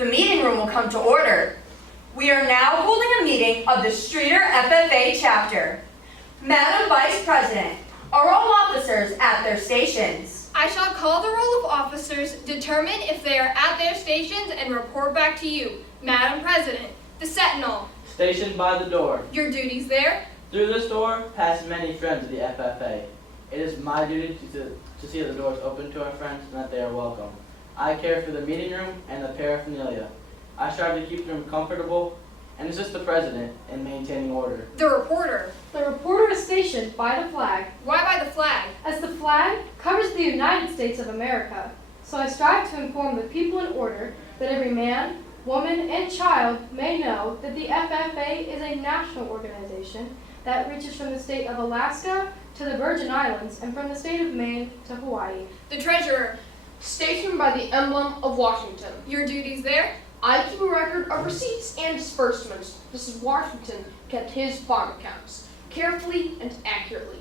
The meeting room will come to order. We are now holding a meeting of the Streator FFA chapter. Madam Vice President, are all officers at their stations? I shall call the roll of officers, determine if they are at their stations, and report back to you. Madam President, the Sentinel. Stationed by the door. Your duties there? Through this door pass many friends of the FFA. It is my duty to see that the doors open to our friends and that they are welcome. I care for the meeting room and the paraphernalia. I strive to keep them comfortable and assist the President in maintaining order. The reporter. The reporter is stationed by the flag, Why by the flag? as the flag covers the United States of America. So I strive to inform the people in order that every man, woman, and child may know that the FFA is a national organization that reaches from the state of Alaska to the Virgin Islands and from the state of Maine to Hawaii. The treasurer. Stationed by the emblem of Washington. Your duties there? I keep a record of receipts and disbursements, just as Washington kept his farm accounts, carefully and accurately.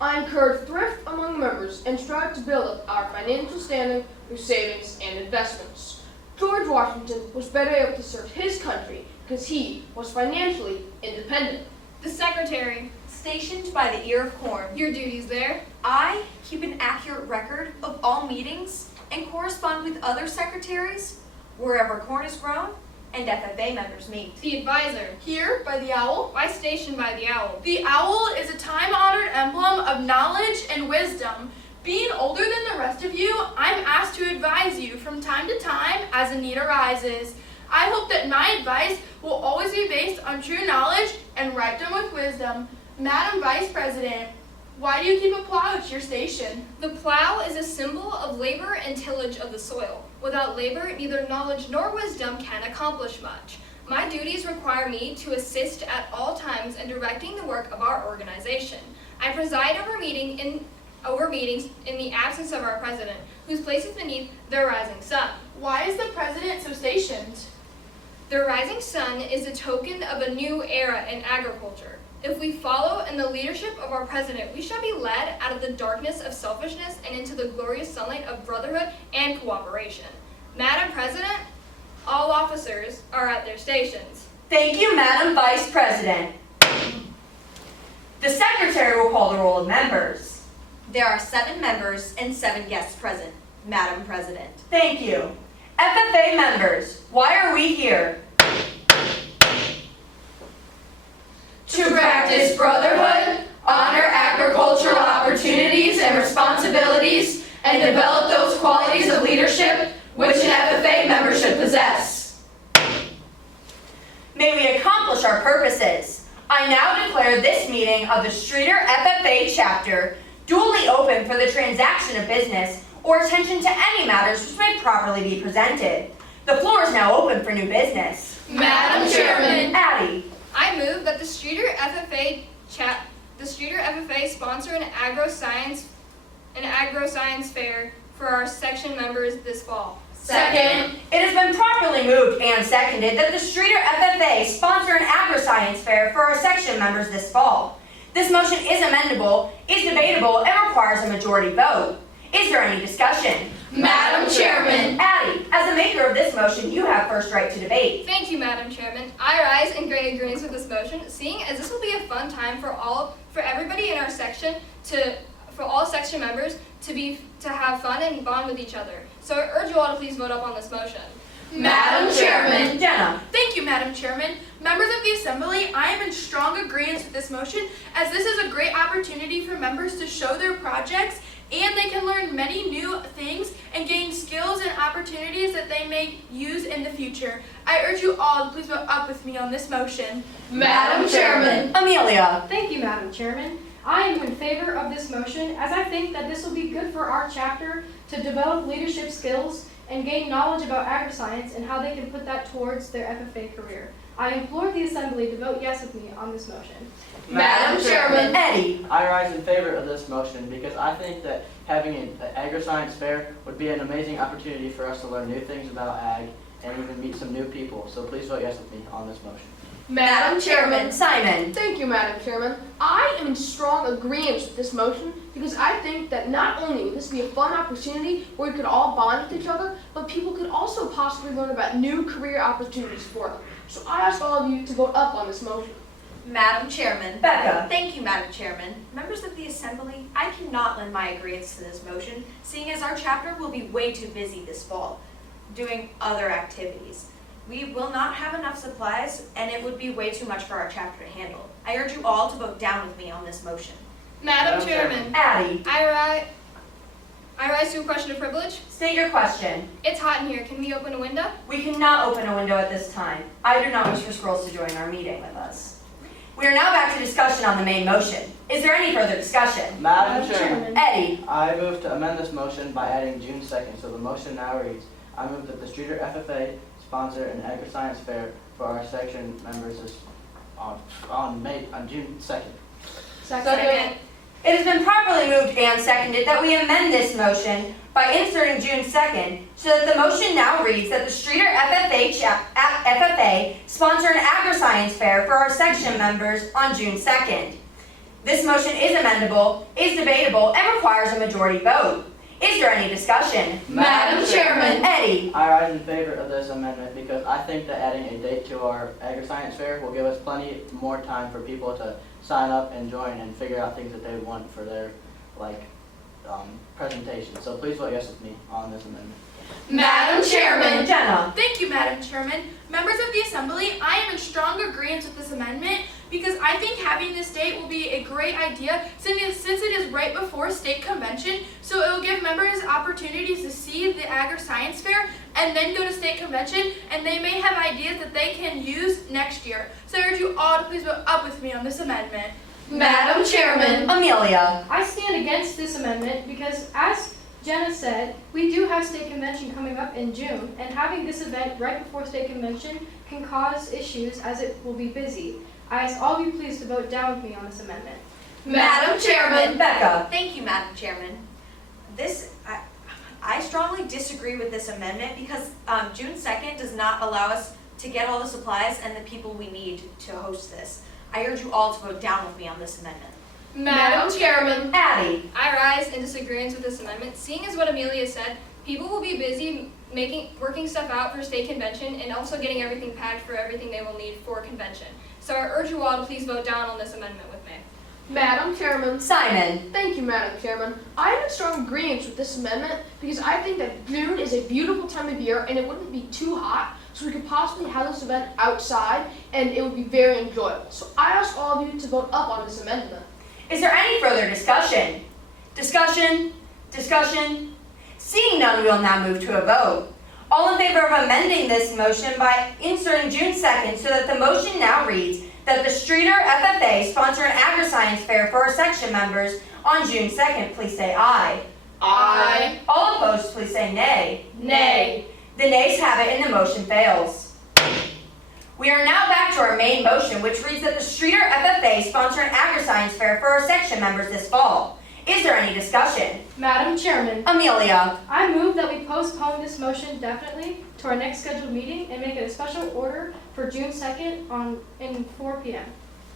I encourage thrift among members and strive to build up our financial standing through savings and investments. George Washington was better able to serve his country because he was financially independent. The secretary. Stationed by the ear of corn. Your duties there? I keep an accurate record of all meetings and correspond with other secretaries wherever corn is grown and FFA members meet. The advisor. Here, by the owl. Why stationed by the owl? The owl is a time-honored emblem of knowledge and wisdom. Being older than the rest of you, I'm asked to advise you from time to time as a need arises. I hope that my advice will always be based on true knowledge and right done with wisdom. Madam Vice President, why do you keep a plow at your station? The plow is a symbol of labor and tillage of the soil. Without labor, neither knowledge nor wisdom can accomplish much. My duties require me to assist at all times in directing the work of our organization. I preside over meetings in the absence of our president, whose place is beneath the rising sun. Why is the president so stationed? The rising sun is a token of a new era in agriculture. If we follow in the leadership of our president, we shall be led out of the darkness of selfishness and into the glorious sunlight of brotherhood and cooperation. Madam President, all officers are at their stations. Thank you, Madam Vice President. The Secretary will call the roll of members. There are 7 members and 7 guests present, Madam President. Thank you. FFA members, why are we here? To practice brotherhood, honor agricultural opportunities and responsibilities, and develop those qualities of leadership which an FFA member should possess. May we accomplish our purposes. I now declare this meeting of the Streator FFA chapter duly open for the transaction of business or attention to any matters which may properly be presented. The floor is now open for new business. Madam Chairman, Addie. I move that the Streator FFA sponsor an agro-science fair for our section members this fall. second. It has been properly moved and seconded that the Streator FFA sponsor an agri-science fair for our section members this fall. This motion is amendable, is debatable, and requires a majority vote. Is there any discussion? Madam Chairman, Addie, as the maker of this motion, you have first right to debate. Thank you, Madam Chairman. I rise in great agreement with this motion, seeing as this will be a fun time for everybody in our section for all section members to have fun and bond with each other. So I urge you all to please vote up on this motion. Madam Chairman. Jenna. Thank you, Madam Chairman. Members of the Assembly, I am in strong agreement with this motion, as this is a great opportunity for members to show their projects, and they can learn many new things and gain skills and opportunities that they may use in the future. I urge you all to please vote up with me on this motion. Madam Chairman. Amelia. Thank you, Madam Chairman. I am in favor of this motion as I think that this will be good for our chapter to develop leadership skills and gain knowledge about agri-science and how they can put that towards their FFA career. I implore the Assembly to vote yes with me on this motion. Madam Chairman. Eddie. I rise in favor of this motion because I think that having an agri-science fair would be an amazing opportunity for us to learn new things about ag and even meet some new people. So please vote yes with me on this motion. Madam Chairman. Simon. Thank you, Madam Chairman. I am in strong agreement with this motion because I think that not only would this be a fun opportunity where we could all bond with each other, but people could also possibly learn about new career opportunities for them. So I ask all of you to vote up on this motion. Madam Chairman. Becca. Thank you, Madam Chairman. Members of the Assembly, I cannot lend my agreement to this motion, seeing as our chapter will be way too busy this fall doing other activities. We will not have enough supplies, and it would be way too much for our chapter to handle. I urge you all to vote down with me on this motion. Madam Chairman, Addie, I rise to a question of privilege. state your question. It's hot in here. Can we open a window? We cannot open a window at this time. I do not wish for scrolls to join our meeting with us. We are now back to discussion on the main motion. Is there any further discussion? Madam Chairman, Eddie, I move to amend this motion by adding June 2nd, so the motion now reads, I move that the Streator FFA sponsor an agri-science fair for our section members on June 2nd. Second. it has been properly moved and seconded that we amend this motion by inserting June 2nd, so that the motion now reads that the Streator FFA sponsor an agri-science fair for our section members on June 2nd. This motion is amendable, is debatable, and requires a majority vote. Is there any discussion? Madam Chairman. Eddie, I rise in favor of this amendment because I think that adding a date to our agri-science fair will give us plenty more time for people to sign up and join and figure out things that they want for their presentation. So please vote yes with me on this amendment. Madam Chairman. Jenna, Thank you, Madam Chairman. Members of the Assembly, I am in strong agreement with this amendment because I think having this date will be a great idea since it is right before state convention, so it will give members opportunities to see the agri-science fair and then go to state convention, and they may have ideas that they can use next year. So I urge you all to please vote up with me on this amendment. Madam Chairman. Amelia, I stand against this amendment because, as Jenna said, we do have state convention coming up in June, and having this event right before state convention can cause issues as it will be busy. I ask all of you please to vote down with me on this amendment. Madam Chairman. Becca, Thank you, Madam Chairman. I strongly disagree with this amendment because June 2nd does not allow us to get all the supplies and the people we need to host this. I urge you all to vote down with me on this amendment. Madam Chairman. Addie, I rise in disagreement with this amendment. Seeing as what Amelia said, people will be busy working stuff out for state convention and also getting everything packed for everything they will need for convention. So I urge you all to please vote down on this amendment with me. Madam Chairman. Simon, Thank you, Madam Chairman. I am in strong agreement with this amendment because I think that June is a beautiful time of year and it wouldn't be too hot, so we could possibly have this event outside and it would be very enjoyable. So I ask all of you to vote up on this amendment. is there any further discussion? Discussion? Seeing none, we will now move to a vote. All in favor of amending this motion by inserting June 2nd so that the motion now reads that the Streator FFA sponsor an agri-science fair for our section members on June 2nd, please say aye. Aye. All opposed, please say nay. Nay. The nays have it and the motion fails. We are now back to our main motion, which reads that the Streator FFA sponsor an agri-science fair for our section members this fall. Is there any discussion? Madam Chairman, Amelia, I move that we postpone this motion definitely to our next scheduled meeting and make it a special order for June 2nd in 4 p.m.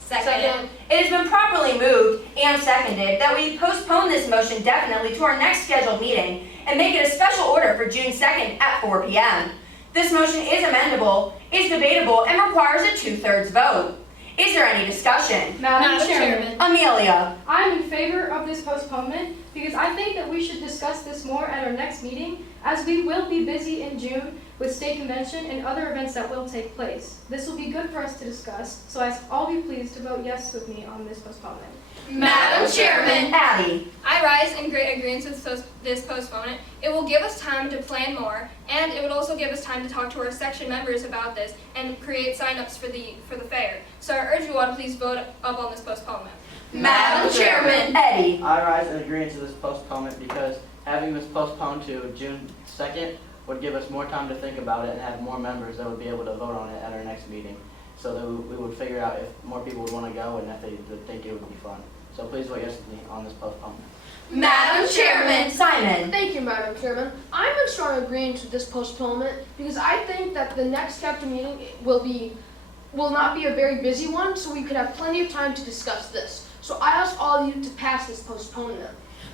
Second. it has been properly moved and seconded that we postpone this motion definitely to our next scheduled meeting and make it a special order for June 2nd at 4 p.m. This motion is amendable, is debatable, and requires a 2/3 vote. Is there any discussion? Madam Chairman, Amelia, I'm in favor of this postponement because I think that we should discuss this more at our next meeting, as we will be busy in June with state convention and other events that will take place. This will be good for us to discuss, so I ask all of you please to vote yes with me on this postponement. Madam Chairman. Addie, I rise in great agreement with this postponement. It will give us time to plan more, and it would also give us time to talk to our section members about this and create sign-ups for the fair. So I urge you all to please vote up on this postponement. Madam Chairman. Eddie, I rise in agreement to this postponement because having this postponed to June 2nd would give us more time to think about it and have more members that would be able to vote on it at our next meeting. So that we would figure out if more people would want to go and if they would think it would be fun. So please vote yes with me on this postponement. Madam Chairman. Simon, Thank you, Madam Chairman. I'm in strong agreement with this postponement because I think that the next chapter meeting will not be a very busy one, so we could have plenty of time to discuss this. So I ask all of you to pass this postponement.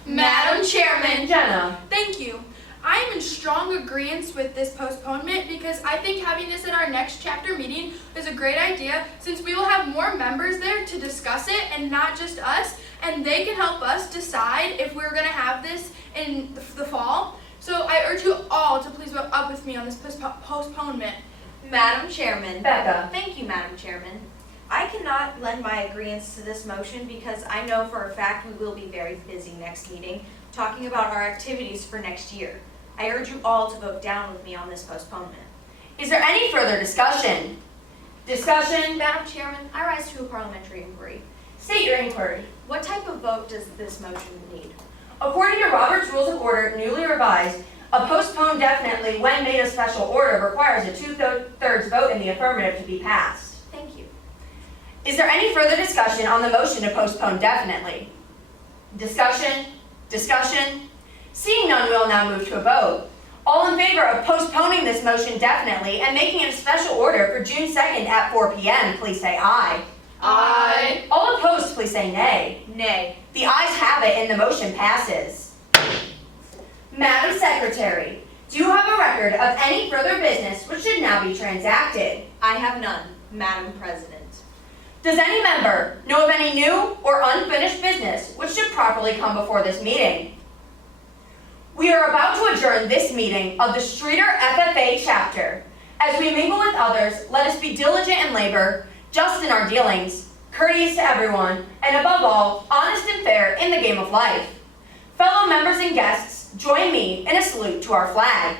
Madam Chairman. Jenna. Thank you. I am in strong agreement with this postponement because I think having this at our next chapter meeting is a great idea since we will have more members there to discuss it and not just us, and they can help us decide if we're going to have this in the fall. So I urge you all to please vote up with me on this postponement. Madam Chairman. Becca. Thank you, Madam Chairman. I cannot lend my agreement to this motion because I know for a fact we will be very busy next meeting talking about our activities for next year. I urge you all to vote down with me on this postponement. Is there any further discussion? Discussion? Madam Chairman, I rise to a parliamentary inquiry. State your inquiry. What type of vote does this motion need? According to Robert's Rules of Order, newly revised, a postpone definitely when made a special order requires a 2/3 vote in the affirmative to be passed. Thank you. Is there any further discussion on the motion to postpone definitely? Discussion? Discussion? Seeing none, we will now move to a vote. All in favor of postponing this motion definitely and making it a special order for June 2nd at 4 p.m., please say aye. Aye. All opposed, please say nay. Nay. The ayes have it and the motion passes. Madam Secretary, do you have a record of any further business which should now be transacted? I have none, Madam President. Does any member know of any new or unfinished business which should properly come before this meeting? We are about to adjourn this meeting of the Streator FFA chapter. As we mingle with others, let us be diligent in labor, just in our dealings, courteous to everyone, and above all, honest and fair in the game of life. Fellow members and guests, join me in a salute to our flag.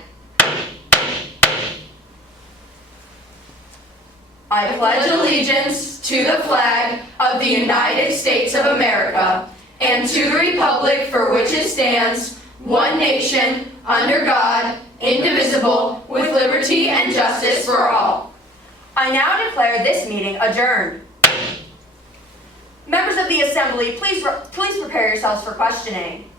I pledge allegiance to the flag of the United States of America and to the republic for which it stands, one nation, under God, indivisible, with liberty and justice for all. I now declare this meeting adjourned. Members of the Assembly, please prepare yourselves for questioning.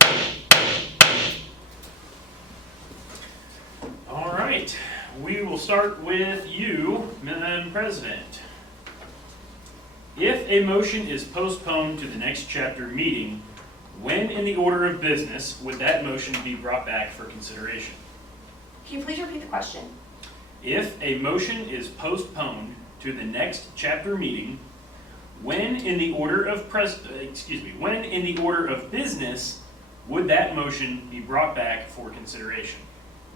All right, we will start with you, Madam President. If a motion is postponed to the next chapter meeting, when in the order of business would that motion be brought back for consideration? Can you please repeat the question? If a motion is postponed to the next chapter meeting, when in the order of business would that motion be brought back for consideration?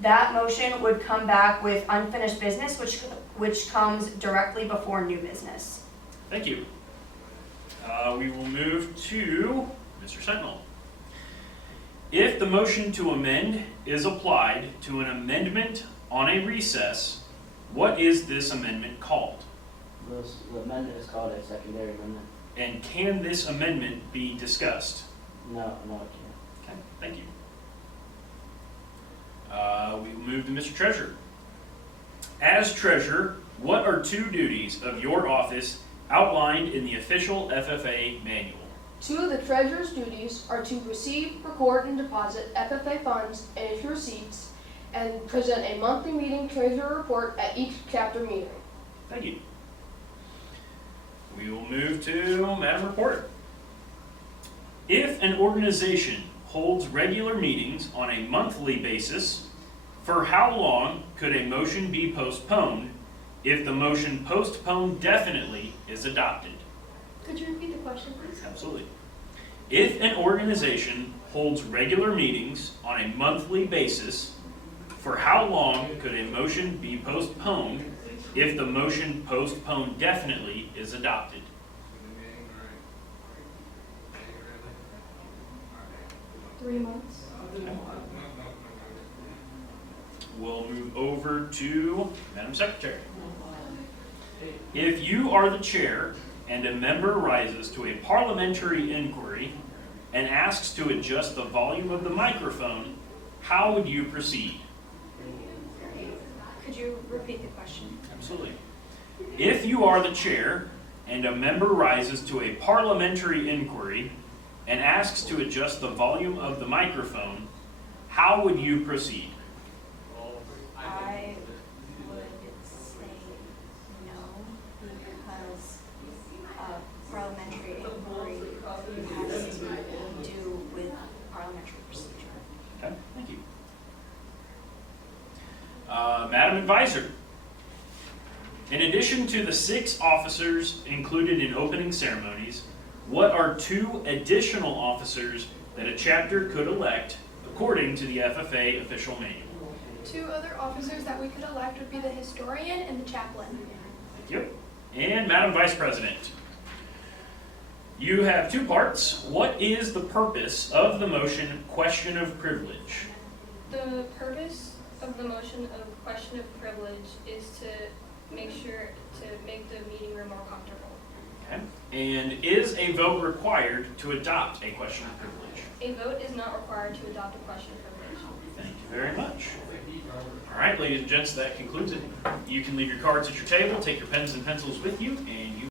That motion would come back with unfinished business, which comes directly before new business. Thank you. We will move to Mr. Sentinel. If the motion to amend is applied to an amendment on a recess, what is this amendment called? The amendment is called a secondary amendment. And can this amendment be discussed? No, it can't. Okay, thank you. We will move to Mr. Treasurer. As Treasurer, what are two duties of your office outlined in the official FFA manual? Two of the treasurer's duties are to receive, record, and deposit FFA funds and issue receipts, and present a monthly meeting treasurer report at each chapter meeting. Thank you. We will move to Madam Reporter. If an organization holds regular meetings on a monthly basis, for how long could a motion be postponed if the motion postponed definitely is adopted? Could you repeat the question, please? Absolutely. If an organization holds regular meetings on a monthly basis, for how long could a motion be postponed if the motion postponed definitely is adopted? Three months. We'll move over to Madam Secretary. If you are the chair and a member rises to a parliamentary inquiry and asks to adjust the volume of the microphone, how would you proceed? Could you repeat the question? Absolutely. If you are the chair and a member rises to a parliamentary inquiry and asks to adjust the volume of the microphone, how would you proceed? I would say no, because parliamentary inquiry has to do with parliamentary Madam Advisor, in addition to the 6 officers included in opening ceremonies, what are 2 additional officers that a chapter could elect according to the FFA official manual? 2 other officers that we could elect would be the historian and the chaplain. Thank you. And Madam Vice President, you have 2 parts. What is the purpose of the motion question of privilege? The purpose of the motion of question of privilege is to make the meeting room more comfortable. Okay. And is a vote required to adopt a question of privilege? A vote is not required to adopt a question of privilege. Thank you very much. All right, ladies and gents, that concludes it. You can leave your cards at your table, take your pens and pencils with you, and you